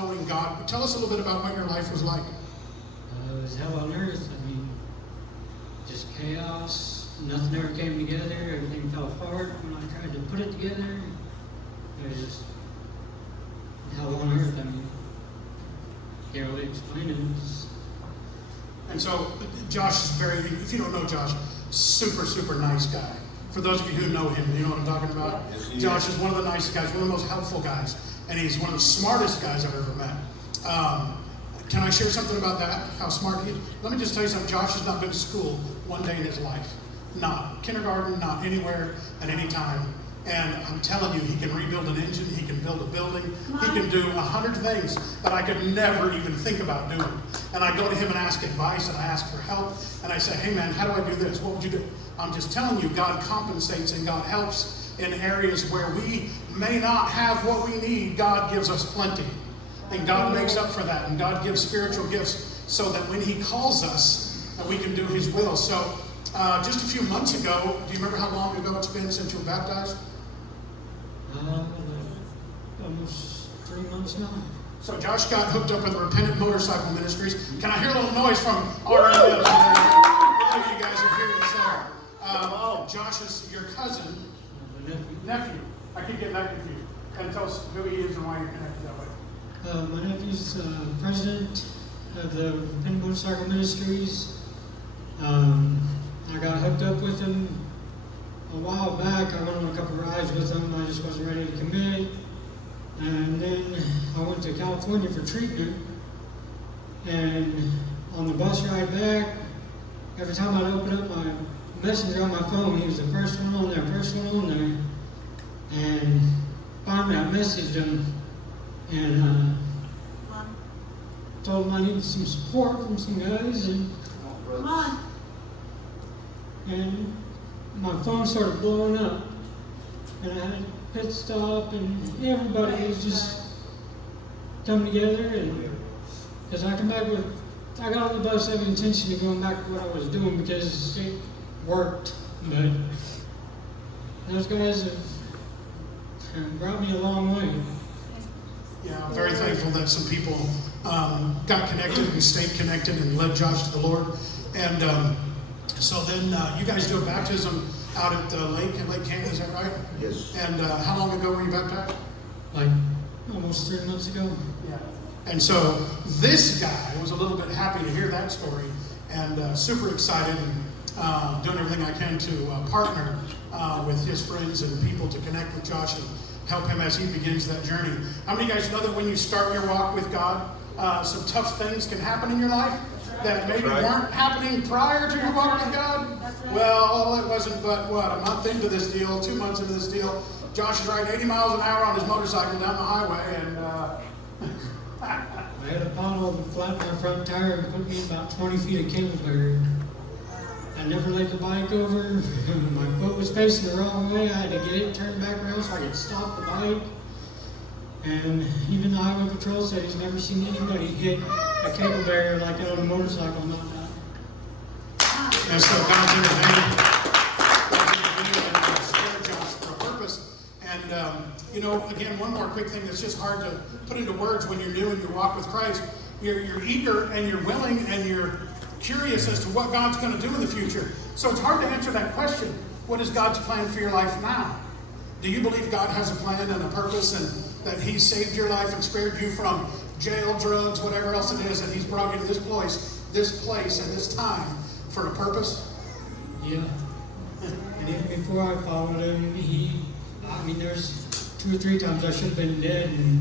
knowing God. Tell us a little bit about what your life was like. It was hell on earth. I mean, just chaos. Nothing ever came together. Everything fell apart when I tried to put it together. It was just hell on earth. I mean, can't really explain it. And so Josh is very, if you don't know Josh, super, super nice guy. For those of you who know him, you know what I'm talking about? Yes, Josh is one of the nicest guys, one of the most helpful guys, and he's one of the smartest guys I've ever met. Can I share something about that, how smart he is? Let me just tell you something. Josh has not been to school one day in his life. Not kindergarten, not anywhere, at any time. And I'm telling you, he can rebuild an engine, he can build a building, he can do 100 things that I could never even think about doing. And I go to him and ask advice, and I ask for help, and I say, hey man, how do I do this? What would you do? I'm just telling you, God compensates and God helps in areas where we may not have what we need. God gives us plenty. And God makes up for that, and God gives spiritual gifts so that when he calls us, we can do his will. So just a few months ago, do you remember how long ago it's been since you were baptized? Almost 3 months now. So Josh got hooked up with Repentant Motorcycle Ministries. Can I hear a little noise from RMM? You guys are here. So, Josh is your cousin, nephew. I keep getting that confused. And tell us who he is and why you're connected that way. My nephew's president of the Repentant Motorcycle Ministries. I got hooked up with him a while back. I went on a couple of rides with him. I just wasn't ready to commit. And then I went to California for treatment. And on the bus ride back, every time I'd open up my messenger on my phone, he was the first one on there. And finally I messaged him and told him I needed some support from some guys. And my phone started blowing up, and I had a pit stop, and everybody was just coming together. And as I got on the bus having intention of going back to what I was doing because it worked, but those guys have brought me a long way. Yeah, I'm very thankful that some people got connected and stayed connected and led Josh to the Lord. And so then you guys do a baptism out at Lake Canton, is that right? Yes. And how long ago were you baptized? Like almost 3 months ago. Yeah. And so this guy was a little bit happy to hear that story and super excited and doing everything I can to partner with his friends and people to connect with Josh and help him as he begins that journey. How many of you guys know that when you start your walk with God, some tough things can happen in your life that maybe weren't happening prior to your walk with God? Well, it wasn't but, a month into this deal, 2 months into this deal, Josh is riding 80 miles an hour on his motorcycle down the highway, and I had a pothole that flattened my front tire and put me about 20 feet of cable barrier. I never laid the bike over. My foot was facing the wrong way. I had to get it turned back around so I could stop the bike. And even the highway patrol said he's never seen anybody hit a cable barrier like that on a motorcycle and not die. And so God's intervened and spared Josh for a purpose. And again, one more quick thing that's just hard to put into words when you're new in your walk with Christ. You're eager and you're willing and you're curious as to what God's going to do in the future. So it's hard to answer that question. What is God's plan for your life now? Do you believe God has a plan and a purpose and that He saved your life and spared you from jail, drugs, whatever else it is, and He's brought you to this place, and this time for a purpose? Yeah. And even before I followed him, there's 2 or 3 times I should have been dead, and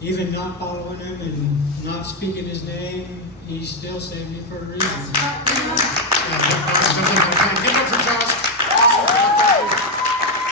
even not following him and not speaking his name, he still saved me for a reason. Yeah, give it up for Josh.